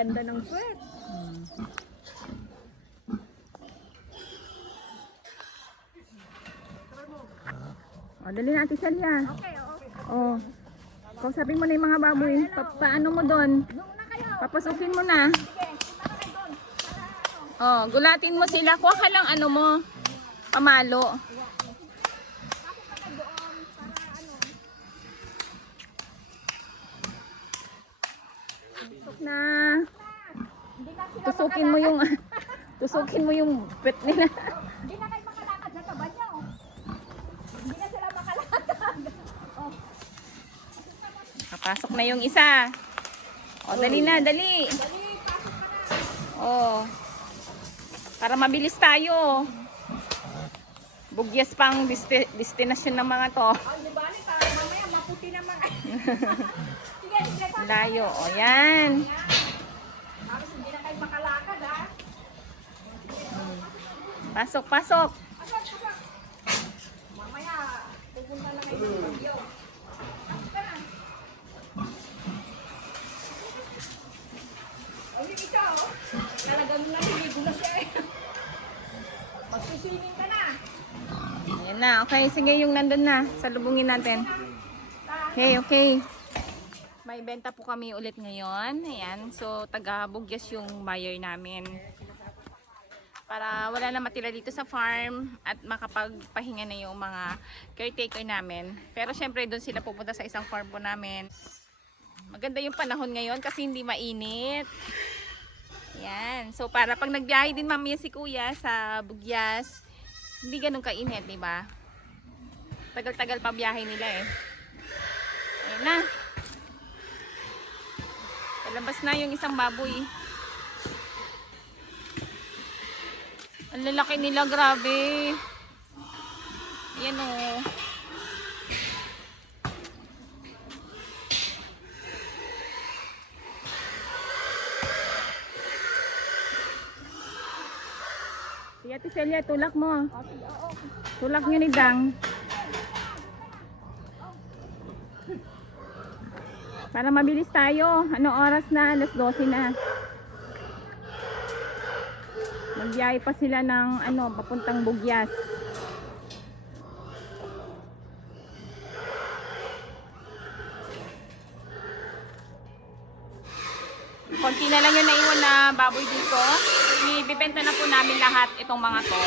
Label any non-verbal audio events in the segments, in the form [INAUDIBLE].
ganda ng puwet. O, dali natin Celia. Okay, oo. O, kausapin mo na yung mga baboy. Pa paano mo doon? Na. Papasukin mo na. Na. Oh, gulatin mo sila. Kuha ka lang ano mo. Pamalo. Tusukin mo yung [LAUGHS] tusukin mo yung pet nila. Hindi na kayo makalakad sa taban. Hindi na sila makalakad. oh, Kapasok na yung isa. O, dali na, dali. dali, pasok ka na. O. Para mabilis tayo. Bugyas pang desti- destinasyon ng mga to. Oh, di ba? Mamaya maputi naman. [LAUGHS] sige, sige. Layo. O, yan. Tapos hindi na kayo makalakad, ha? Pasok, pasok. Pasok, pasok. Mamaya, pupunta na kayo sa bagyo. Pasok ka na. Isa, oh. Talagang naliligo na siya, eh. Ka na. Ayan na. Okay, sige yung nandun na. Salubungin natin. Okay, okay. May benta po kami ulit ngayon. Ayan. So, taga Bugyas yung buyer namin. Para wala na matira dito sa farm at makapagpahinga na yung mga caretaker namin. Pero syempre doon sila pupunta sa isang farm po namin. Maganda yung panahon ngayon kasi hindi mainit. Yan. So para pag nagbiyahe din mamaya si kuya sa Bugyas, hindi ganun kainit, di ba? Tagal-tagal pa biyahe nila eh. Ayun na. Palabas na yung isang baboy. Ang lalaki nila, grabe. Yan o. Si Ate tulak mo. Tulak nyo ni Dang. Para mabilis tayo. Ano oras na? Alas 12 na. Magbiyahe pa sila ng ano, papuntang Bugyas. Konti na lang yung naiwan na baboy dito. Ibibenta na po namin lahat itong mga to.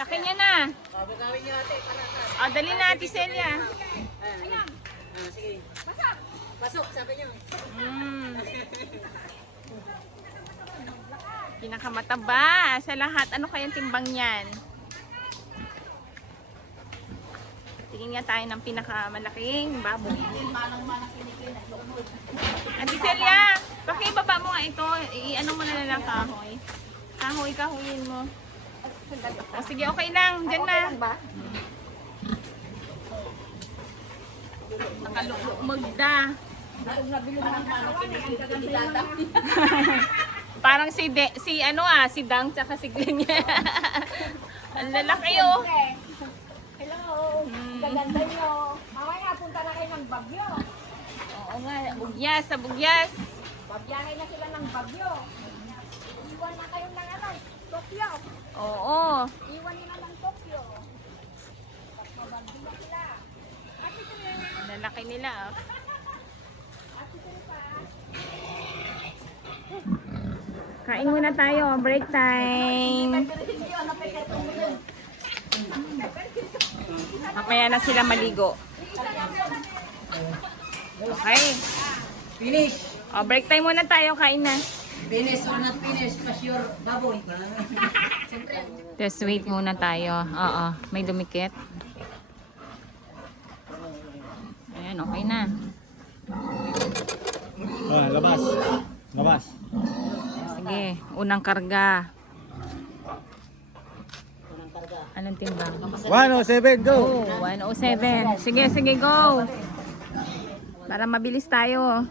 Laki niya na. O, dali na, Ate Celia. Pasok, sabi niyo. Mm. Pinakamataba sa lahat. Ano kayang timbang niyan? Tingin nga tayo ng pinakamalaking baboy. Ate Celia, pakibaba mo nga ito. I-ano mo na lang ng kahoy. Kahoy, kahoyin mo. O sige, okay lang. Diyan na. ano, kinikita. [LAUGHS] Parang si De, si ano ah, si Dang tsaka si Glenn. [LAUGHS] Ang lalaki oh. Hello. Gaganda niyo. Mamaya punta na kayo ng Bagyo. Oo nga, bugyas sa bugyas. Babiyahe na sila ng Bagyo. Iwan na kayo ng ano, Tokyo. Oo. Iwan nila ng Tokyo. Lalaki nila oh. Kain muna tayo, break time. Yun. Mamaya na sila maligo. Okay. Finish. O, break time muna tayo, kain na. Finish or not finish, pass your baboy. [LAUGHS] Just wait muna tayo. Oo, may dumikit. Ayan, okay na. Ah, labas. Labas. Sige, unang karga. Anong timbang? 107, go! Oh, 107. Sige, sige, go. Para mabilis tayo.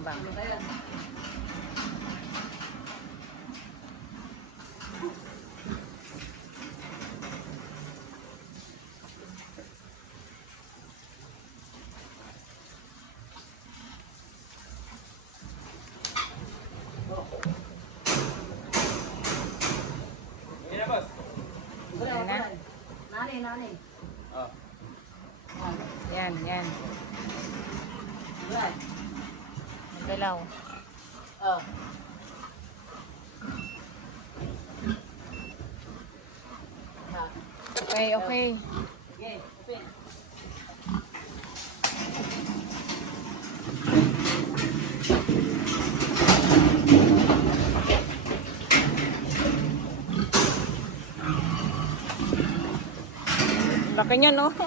Ang timbang. Ayan na. Nani, nani. Yan, yan. Galaw. Oh. Okay, okay. Okay, open. Laki niya, no? [LAUGHS]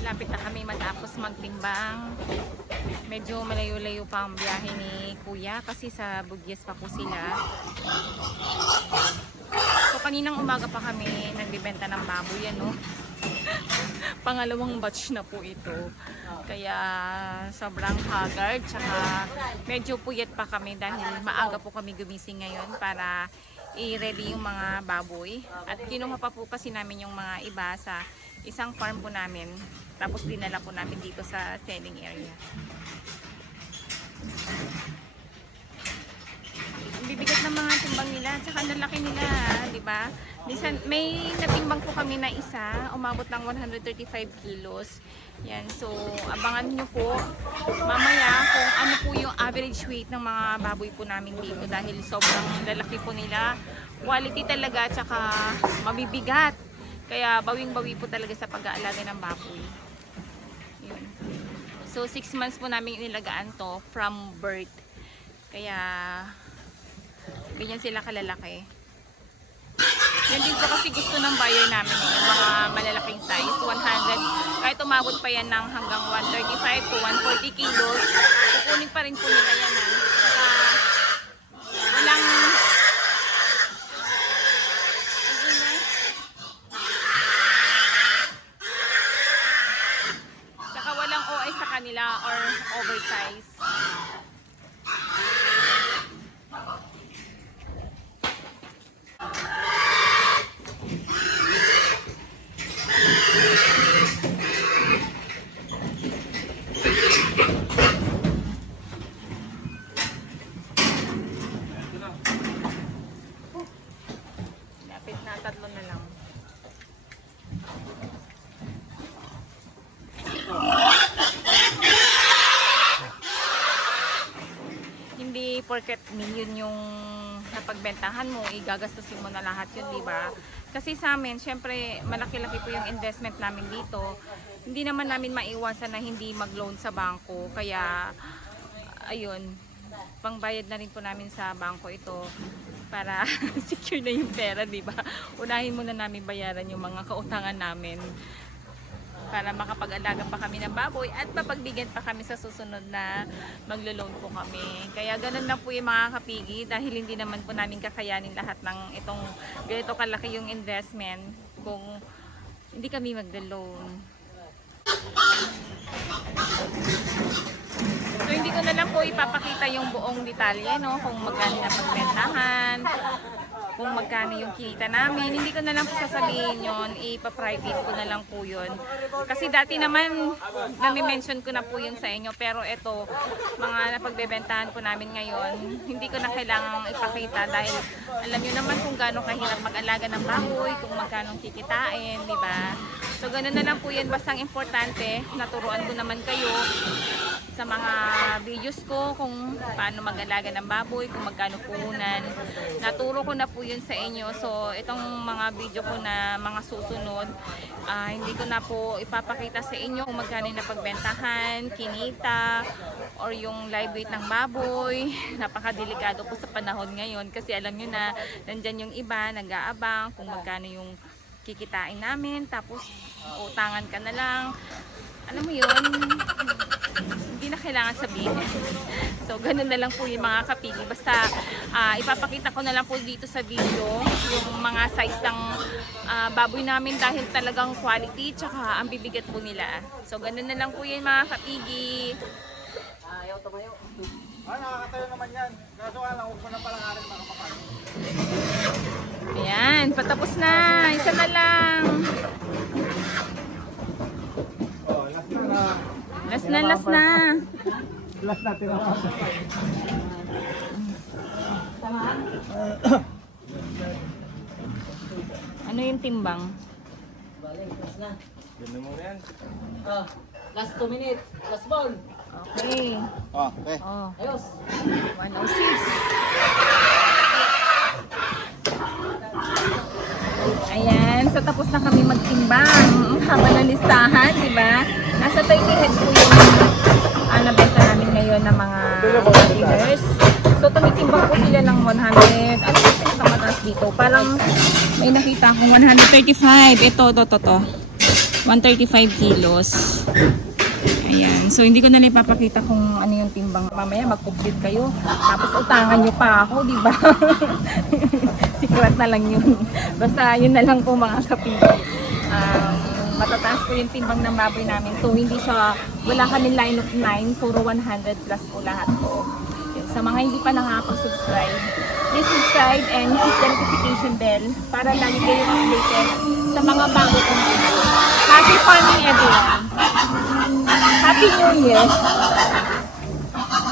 Lapit na kami matapos magtimbang. Medyo malayo-layo pa ang biyahe ni Kuya kasi sa Bugyes pa po sila. So kaninang umaga pa kami nagbibenta ng baboy ano. [LAUGHS] Pangalawang batch na po ito. Kaya sobrang haggard tsaka medyo puyat pa kami dahil maaga po kami gumising ngayon para i-ready yung mga baboy. At kinuha pa po kasi namin yung mga iba sa isang farm po namin. Tapos dinala po namin dito sa selling area. Bibigat ng mga timbang nila, tsaka ang lalaki nila, di ba? Minsan, may natimbang po kami na isa, umabot ng 135 kilos. Yan, so abangan nyo po mamaya kung ano po yung average weight ng mga baboy po namin dito dahil sobrang lalaki po nila. Quality talaga, tsaka mabibigat. Kaya bawing-bawi po talaga sa pag-aalaga ng baboy. So, 6 months po namin inilagaan to from birth Kaya, ganyan sila kalalaki. Yan din po kasi gusto ng buyer namin eh, yung mga malalaking size, 100. Kahit umabot pa yan ng hanggang 135 to 140 kilos, kukunin pa rin po nila yan ha. Porket million yung napagbentahan mo, igagastusin mo na lahat yun, di ba? Kasi sa amin, syempre, malaki-laki po yung investment namin dito. Hindi naman namin maiwasan na hindi mag-loan sa bangko. Kaya, ayun, pangbayad na rin po namin sa bangko ito para [LAUGHS] secure na yung pera, di ba? Unahin muna namin bayaran yung mga kautangan namin para makapag-alaga pa kami ng baboy at mapagbigyan pa kami sa susunod na maglo-loan po kami. Kaya ganun na po yung mga kapigi dahil hindi naman po namin kakayanin lahat ng itong ganito kalaki yung investment kung hindi kami maglo-loan. So hindi ko na lang po ipapakita yung buong detalye no kung magkano na pagbentahan, kung magkano yung kita namin. Hindi ko na lang po sasabihin yon, ipa-private ko na lang po yun. Kasi dati naman, nami-mention ko na po yun sa inyo. Pero ito, mga napagbebentahan po namin ngayon, hindi ko na kailangang ipakita dahil alam nyo naman kung gaano kahirap mag-alaga ng baboy, kung magkano kikitain, di ba? So ganun na lang po yan. Basta ang importante, naturuan ko naman kayo sa mga videos ko kung paano mag-alaga ng baboy, kung magkano puhunan. Naturo ko na po yun sa inyo. So, itong mga video ko na mga susunod, ah, hindi ko na po ipapakita sa inyo kung magkano yung napagbentahan, kinita, or yung live weight ng baboy. [LAUGHS] Napakadelikado po sa panahon ngayon kasi alam nyo na nandyan yung iba, nag-aabang kung magkano yung kikitain namin. Tapos, utangan ka na lang. Alam mo yun, hindi na kailangan sabihin. [LAUGHS] So, ganun na lang po yung mga kapili. Basta, ah, ipapakita ko na lang po dito sa video yung mga size ng ah, baboy namin dahil talagang quality tsaka ang bibigat po nila. So, ganun na lang po yung mga kapigi. Ayaw tumayo. Ah, nakakatayo naman yan. Kaso lang, huwag mo na palang arin makapapal. Patapos na. Isa na lang. Oh, last na na. Last na, last na. Last na, tinawa. Ano yung timbang? Balik, last na. Ganun mo yan. Oh, last 2 minutes. Last ball. Okay. Oh, okay. Oh, Ayos. 106. Ayan, so tapos na magtimbang. Ang haba ng listahan, di ba? Nasa 30 heads po yung ah, nabenta namin ngayon ng mga dealers. So tumitimbang po sila ng 100. Ano yung pinakamataas dito? Parang may nakita akong 135. Ito, to, to, to. 135 kilos. Ayan. So, hindi ko na ipapakita kung ano yung timbang. Mamaya, mag-compute kayo. Tapos, utangan nyo pa ako, di ba? [LAUGHS] Secret na lang yun. Basta, yun na lang po mga kapili. Um, matataas po yung timbang ng baboy namin. So, hindi siya, wala kami line of 9. Puro 100 plus po lahat po. Sa mga hindi pa nakakapag-subscribe, please subscribe and hit the notification bell para lagi kayo updated sa mga bago kong video. Happy farming everyone! Happy New Year!